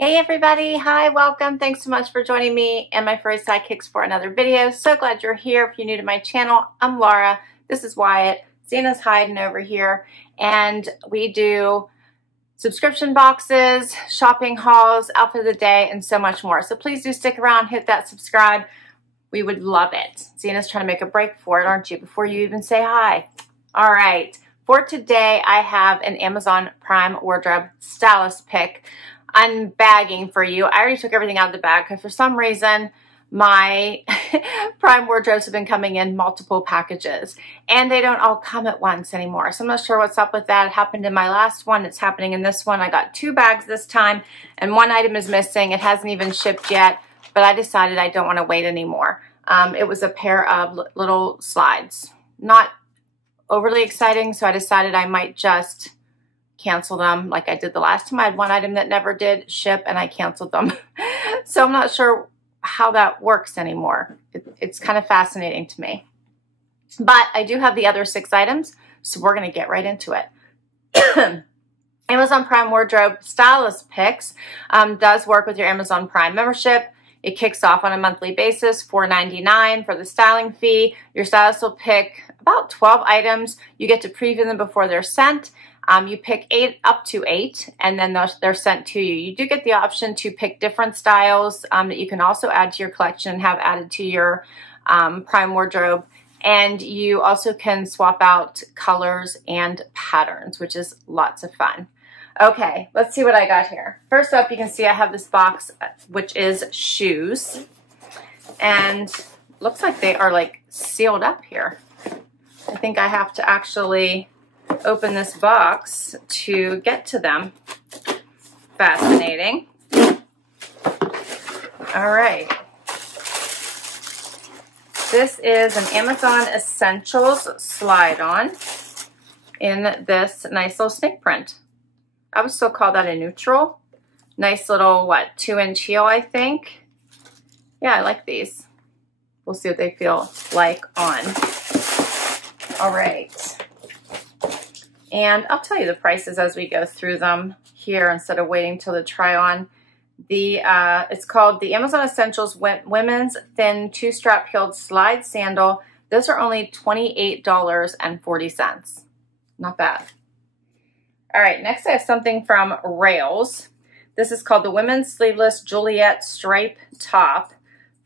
Hey everybody, hi, welcome. Thanks so much for joining me and my furry sidekicks for another video. So glad you're here. If you're new to my channel, I'm Laura. This is Wyatt. Zena's hiding over here. And we do subscription boxes, shopping hauls, outfit of the day, and so much more. So please do stick around, hit that subscribe. We would love it. Zena's trying to make a break for it, aren't you? Before you even say hi. All right. For today, I have an Amazon Prime wardrobe stylist pick. I'm bagging for you. I already took everything out of the bag because for some reason my Prime wardrobes have been coming in multiple packages and they don't all come at once anymore. So I'm not sure what's up with that. It happened in my last one. It's happening in this one. I got 2 bags this time and one item is missing. It hasn't even shipped yet, but I decided I don't want to wait anymore. It was a pair of little slides. Not overly exciting, so I decided I might just cancel them like I did the last time. I had one item that never did ship and I canceled them. So I'm not sure how that works anymore. It's kind of fascinating to me. But I do have the other 6 items, so we're going to get right into it. Amazon Prime Wardrobe Stylist Picks does work with your Amazon Prime membership. It kicks off on a monthly basis, $4.99 for the styling fee. Your stylist will pick about 12 items. You get to preview them before they're sent. You pick up to 8, and then they're sent to you. You do get the option to pick different styles that you can also add to your collection and have added to your Prime wardrobe. And you also can swap out colors and patterns, which is lots of fun. Okay, let's see what I got here. First up, you can see I have this box, which is shoes. And looks like they are like sealed up here. I think I have to actually open this box to get to them. Fascinating. All right. This is an Amazon Essentials slide-on in this nice little snake print. I would still call that a neutral. Nice little, what, 2-inch heel, I think. Yeah, I like these. We'll see what they feel like on. All right. And I'll tell you the prices as we go through them here instead of waiting till the try on. It's called the Amazon Essentials Women's Thin 2-Strap Heeled Slide Sandal. Those are only $28.40. Not bad. All right, next I have something from Rails. This is called the Women's Sleeveless Juliet Stripe Top,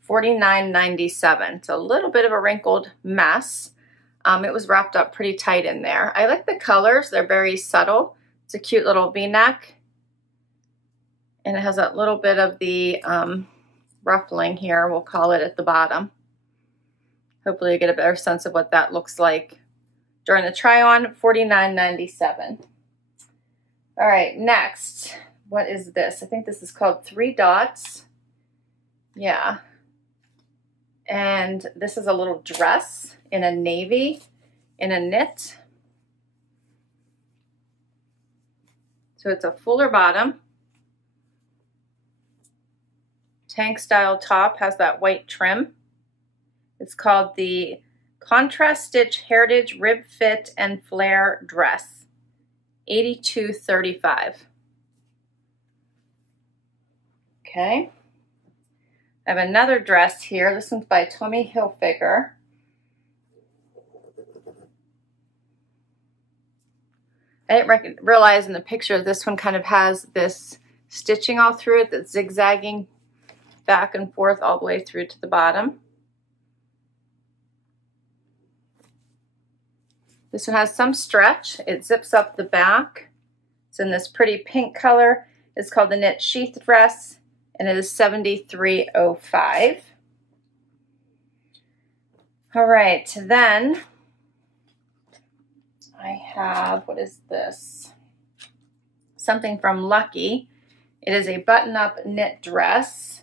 $49.97. It's a little bit of a wrinkled mess. It was wrapped up pretty tight in there. I like the colors. They're very subtle. It's a cute little V-neck. And it has that little bit of the ruffling here, we'll call it, at the bottom. Hopefully you get a better sense of what that looks like during the try-on. $49.97. All right, next. What is this? I think this is called 3 Dots. Yeah. And this is a little dress in a navy, in a knit. So it's a fuller bottom. Tank style top, has that white trim. It's called the Contrast Stitch Heritage Rib Fit and Flare Dress, $82.35. Okay. I have another dress here. This one's by Tommy Hilfiger. I didn't realize in the picture this one kind of has this stitching all through it that's zigzagging back and forth all the way through to the bottom. This one has some stretch. It zips up the back. It's in this pretty pink color. It's called the Knit Sheath Dress, and it is $73.05. All right, then I have, what is this? Something from Lucky. It is a button-up knit dress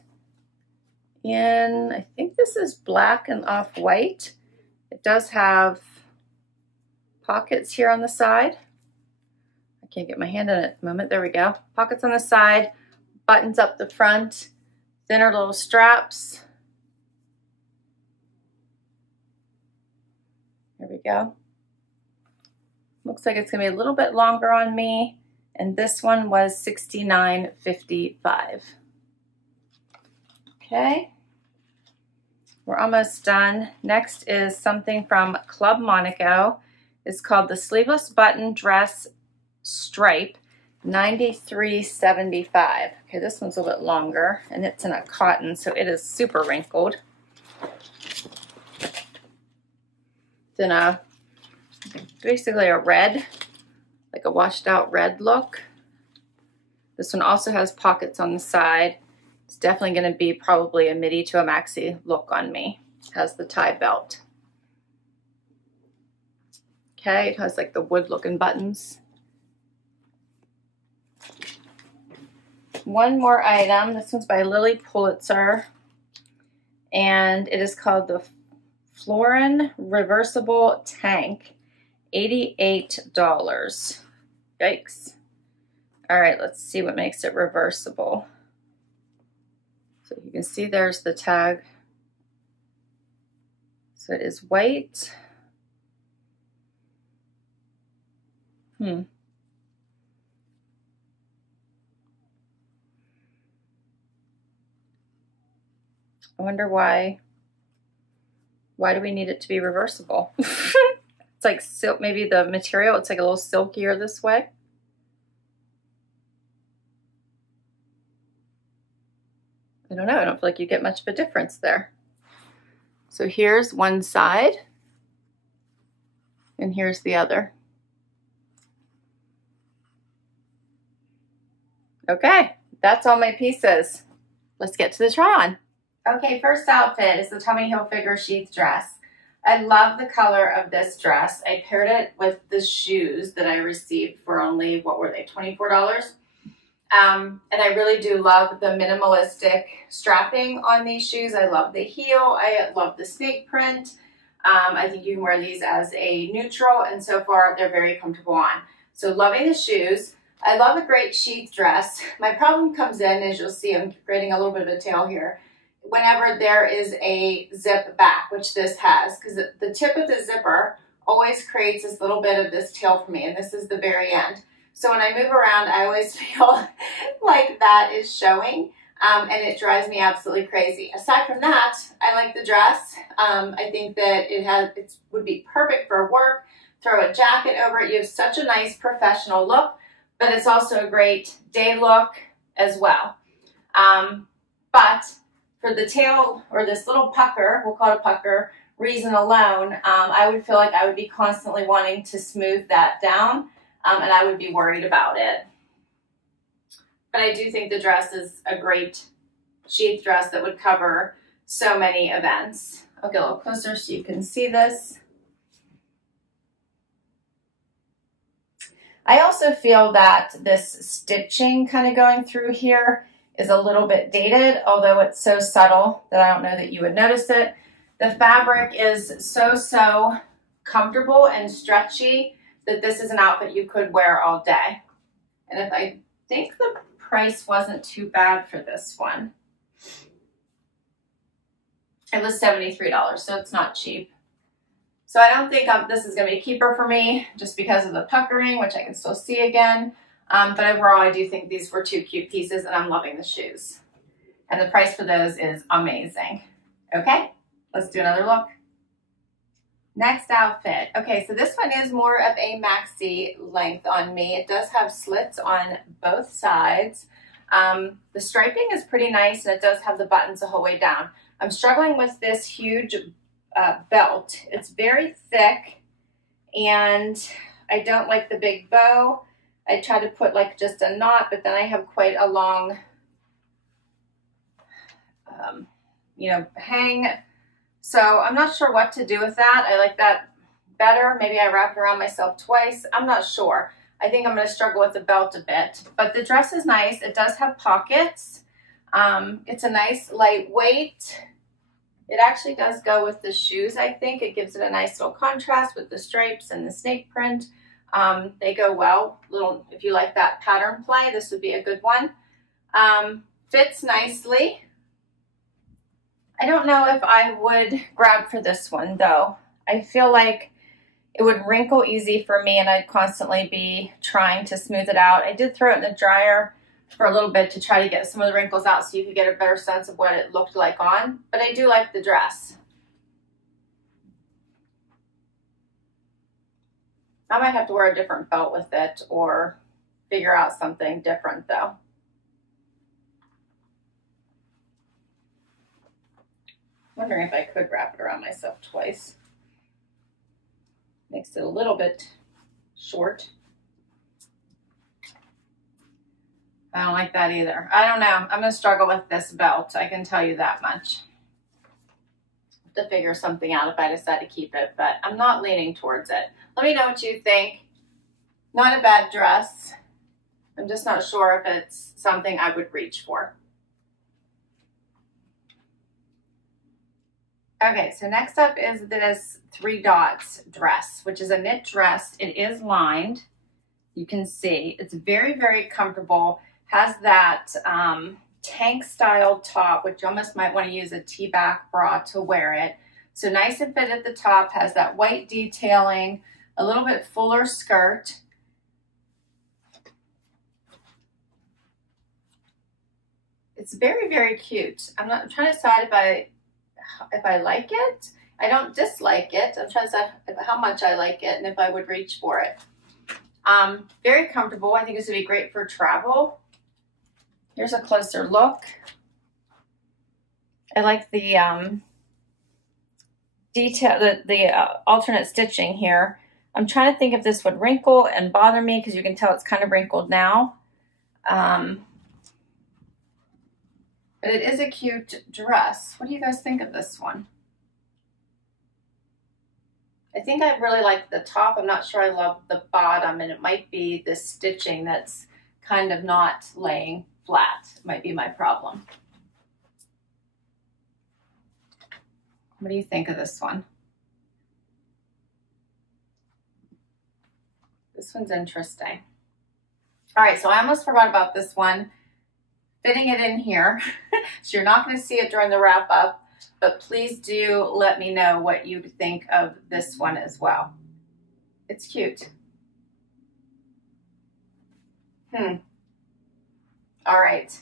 in, I think this is black and off-white. It does have pockets here on the side. I can't get my hand in it at the moment. There we go. Pockets on the side, buttons up the front, thinner little straps. There we go. Looks like it's going to be a little bit longer on me And this one was $69.55. Okay, we're almost done. Next is something from Club Monaco. It's called the Sleeveless Button Dress Stripe, $93.75. Okay, this one's a little bit longer, and it's in a cotton, so it is super wrinkled. It's in a basically a red, like a washed out red look. This one also has pockets on the side. It's definitely going to be probably a midi to a maxi look on me. It has the tie belt. Okay, it has like the wood looking buttons. One more item. This one's by Lily Pulitzer, and it is called the Florin Reversible Tank, $88. Yikes. All right, let's see what makes it reversible. So you can see there's the tag. So it is white. I wonder why do we need it to be reversible? It's like silk, maybe the material, it's like a little silkier this way. I don't know, I don't feel like you get much of a difference there. So here's one side, and here's the other. Okay, that's all my pieces. Let's get to the try on. Okay, first outfit is the Tommy Hilfiger sheath dress. I love the color of this dress. I paired it with the shoes that I received for only, what were they, $24? And I really do love the minimalistic strapping on these shoes. I love the heel. I love the snake print. I think you can wear these as a neutral, and so far they're very comfortable on. So loving the shoes. I love a great sheath dress. My problem comes in, as you'll see, I'm creating a little bit of a tail here, whenever there is a zip back, which this has, because the tip of the zipper always creates this little bit of this tail for me, and this is the very end. So when I move around, I always feel like that is showing, and it drives me absolutely crazy. Aside from that, I like the dress. I think that it would be perfect for work. Throw a jacket over it. You have such a nice professional look, but it's also a great day look as well. But for the tail, or this little pucker, we'll call it a pucker, reason alone, I would feel like I would be constantly wanting to smooth that down, and I would be worried about it. But I do think the dress is a great sheath dress that would cover so many events. I'll get a little closer so you can see this. I also feel that this stitching kind of going through here is a little bit dated, although it's so subtle that I don't know that you would notice it. The fabric is so comfortable and stretchy that this is an outfit you could wear all day. And I think the price wasn't too bad for this one. It was $73, so it's not cheap. So I don't think this is going to be a keeper for me just because of the puckering, which I can still see again. But overall, I do think these were two cute pieces, and I'm loving the shoes. And the price for those is amazing. Okay, let's do another look. Next outfit. Okay, so this one is more of a maxi length on me. It does have slits on both sides. The striping is pretty nice, and it does have the buttons the whole way down. I'm struggling with this huge belt. It's very thick, and I don't like the big bow. I try to put like just a knot, but then I have quite a long, hang. So I'm not sure what to do with that. I like that better. Maybe I wrap it around myself twice. I'm not sure. I think I'm going to struggle with the belt a bit, but the dress is nice. It does have pockets. It's a nice lightweight. It actually does go with the shoes, I think. It gives it a nice little contrast with the stripes and the snake print. They go well. If you like that pattern play, this would be a good one. Fits nicely. I don't know if I would grab for this one though. I feel like, it would wrinkle easy for me and I'd constantly be trying to smooth it out. I did throw it in the dryer for a little bit to try to get some of the wrinkles out so you could get a better sense of what it looked like on, but I do like the dress. I might have to wear a different belt with it or figure out something different though. Wondering if I could wrap it around myself twice. Makes it a little bit short. I don't like that either. I don't know. I'm going to struggle with this belt. I can tell you that much. To figure something out if I decide to keep it, but I'm not leaning towards it. Let me know what you think. Not a bad dress. I'm just not sure if it's something I would reach for. Okay, so next up is this 3 dots dress, which is a knit dress. It is lined. You can see it's very, very comfortable. Has that tank style top, which you almost might want to use a T-back bra to wear it. So nice and fit at the top, has that white detailing, a little bit fuller skirt. It's very, very cute. I'm trying to decide if I like it. I don't dislike it. I'm trying to decide how much I like it and if I would reach for it. Very comfortable. I think this would be great for travel. Here's a closer look. I like the detail, the alternate stitching here. I'm trying to think if this would wrinkle and bother me because you can tell it's kind of wrinkled now. But it is a cute dress. What do you guys think of this one? I think I really like the top. I'm not sure I love the bottom, and it might be the stitching that's kind of not laying flat. Might be my problem. What do you think of this one? This one's interesting. All right, so I almost forgot about this one. Fitting it in here. So you're not going to see it during the wrap up, but please do let me know what you think of this one as well. It's cute. All right.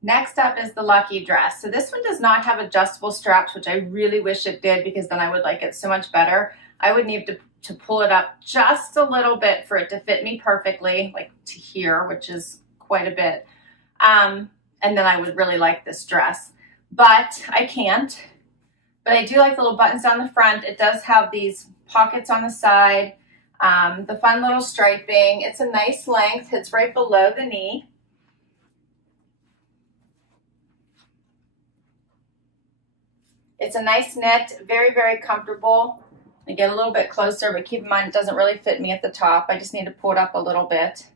Next up is the Lucky dress. So this one does not have adjustable straps, which I really wish it did because then I would like it so much better. I would need to pull it up just a little bit for it to fit me perfectly, like to here, which is quite a bit. And then I would really like this dress, but I can't. But I do like the little buttons down the front. It does have these pockets on the side, the fun little striping. It's a nice length. It's right below the knee. It's a nice knit, very, very comfortable. I get a little bit closer, but keep in mind it doesn't really fit me at the top. I just need to pull it up a little bit.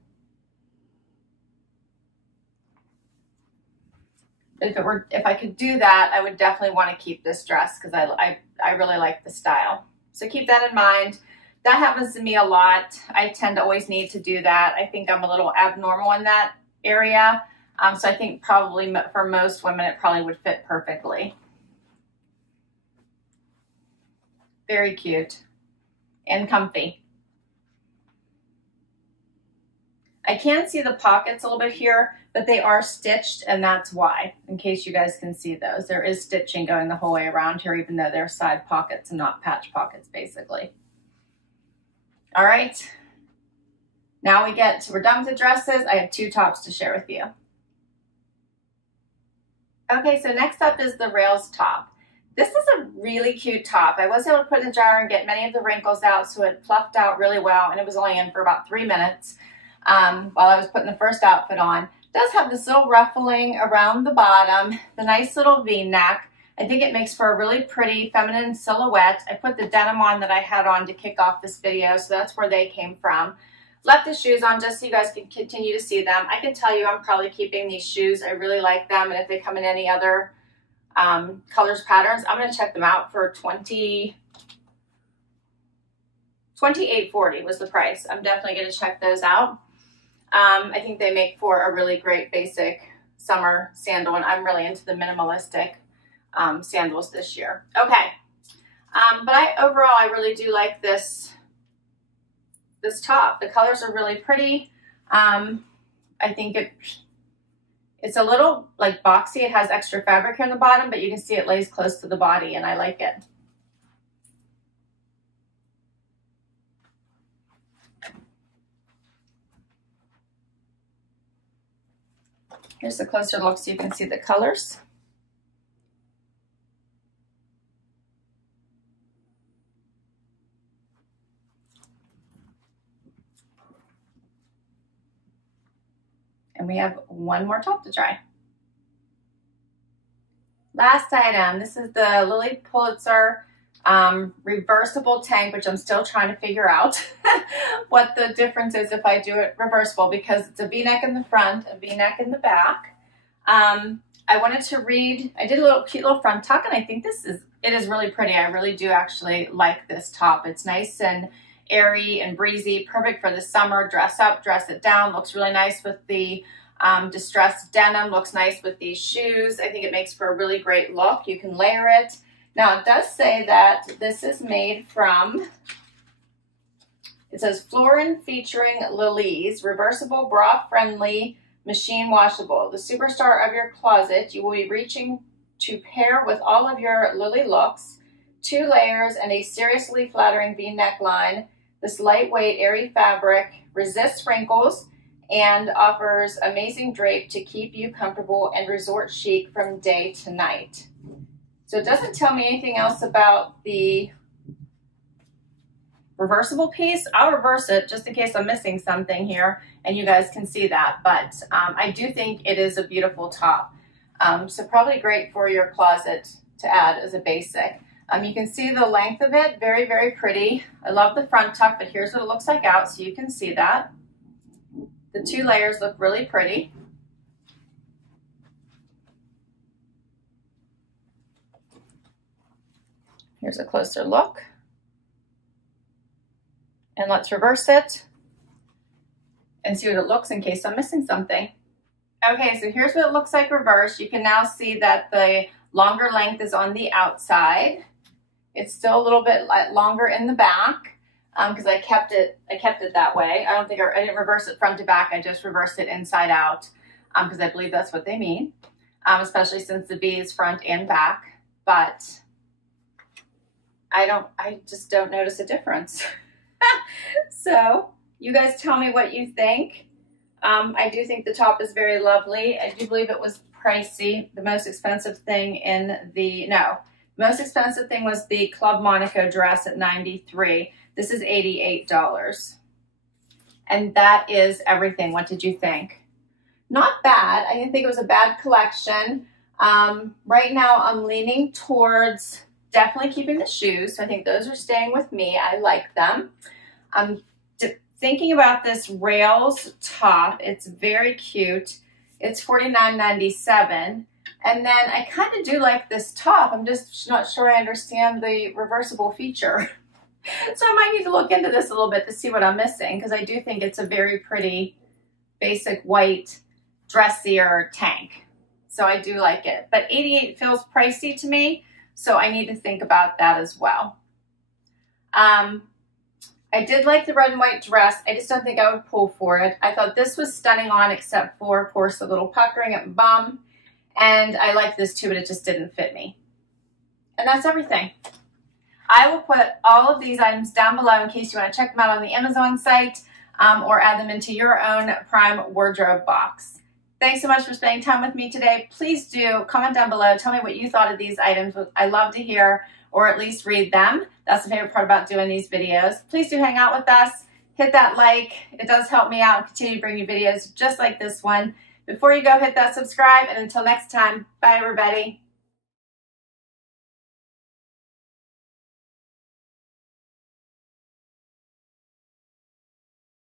If I could do that, I would definitely want to keep this dress because I really like the style. So keep that in mind. That happens to me a lot. I tend to always need to do that. I think I'm a little abnormal in that area. So I think probably for most women, it probably would fit perfectly. Very cute and comfy. I can see the pockets a little bit here, but they are stitched, and that's why, in case you guys can see those. There is stitching going the whole way around here, even though they're side pockets and not patch pockets, basically. All right. Now we're done with the dresses. I have 2 tops to share with you. Okay, so next up is the rails top. This is a really cute top. I was able to put it in the dryer and get many of the wrinkles out, so it fluffed out really well, and it was only in for about 3 minutes while I was putting the first outfit on. It does have this little ruffling around the bottom, the nice little V-neck. I think it makes for a really pretty feminine silhouette. I put the denim on that I had on to kick off this video, so that's where they came from. Left the shoes on just so you guys can continue to see them. I can tell you I'm probably keeping these shoes. I really like them, and if they come in any other colors, patterns, I'm going to check them out for $28.40 was the price. I'm definitely going to check those out. I think they make for a really great basic summer sandal, and I'm really into the minimalistic sandals this year. Okay, But overall, I really do like this top. The colors are really pretty. I think it's a little like boxy. It has extra fabric here on the bottom, but you can see it lays close to the body, and I like it. Here's a closer look so you can see the colors. And we have one more top to try. Last item, this is the Lilly Pulitzer reversible tank, which I'm still trying to figure out what the difference is if I do it reversible, because it's a V-neck in the front, a V-neck in the back. I wanted to read, I did a cute little front tuck, and I think it is really pretty. I really do actually like this top. It's nice and airy and breezy, perfect for the summer. Dress up, dress it down. Looks really nice with the distressed denim. Looks nice with these shoes. I think it makes for a really great look. You can layer it. Now, it does say that this is made from, it says Florin featuring Lilly's reversible, bra-friendly, machine washable. The superstar of your closet, you will be reaching to pair with all of your Lilly looks. 2 layers and a seriously flattering V-neck line. This lightweight, airy fabric resists wrinkles and offers amazing drape to keep you comfortable and resort chic from day to night. So it doesn't tell me anything else about the reversible piece. I'll reverse it just in case I'm missing something here and you guys can see that. But I do think it is a beautiful top. So probably great for your closet to add as a basic. You can see the length of it, very, very pretty. I love the front tuck, but here's what it looks like out, so you can see that. The 2 layers look really pretty. Here's a closer look. And let's reverse it and see what it looks in case I'm missing something. Okay, so here's what it looks like reversed. You can now see that the longer length is on the outside. It's still a little bit longer in the back because I kept it that way. I didn't reverse it front to back. I just reversed it inside out because I believe that's what they mean, especially since the V is front and back. But I just don't notice a difference. So you guys tell me what you think. I do think the top is very lovely. I do believe it was pricey. The most expensive thing most expensive thing was the Club Monaco dress at $93. This is $88. And that is everything. What did you think? Not bad. I didn't think it was a bad collection. Right now I'm leaning towards definitely keeping the shoes. So I think those are staying with me. I like them. I'm thinking about this rails top. It's very cute. It's $49.97. And then I kind of do like this top. I'm just not sure I understand the reversible feature. So I might need to look into this a little bit to see what I'm missing, because I do think it's a very pretty basic white dressier tank. So I do like it. But $88 feels pricey to me, so I need to think about that as well. I did like the red and white dress. I just don't think I would pull for it. I thought this was stunning on, except for, of course, the little puckering at the bum. And I like this too, but it just didn't fit me. And that's everything. I will put all of these items down below in case you want to check them out on the Amazon site or add them into your own Prime wardrobe box. Thanks so much for spending time with me today. Please do comment down below. Tell me what you thought of these items. I love to hear or at least read them. That's the favorite part about doing these videos. Please do hang out with us. Hit that like. It does help me out and continue to bring you videos just like this one. Before you go, hit that subscribe. And until next time, bye everybody.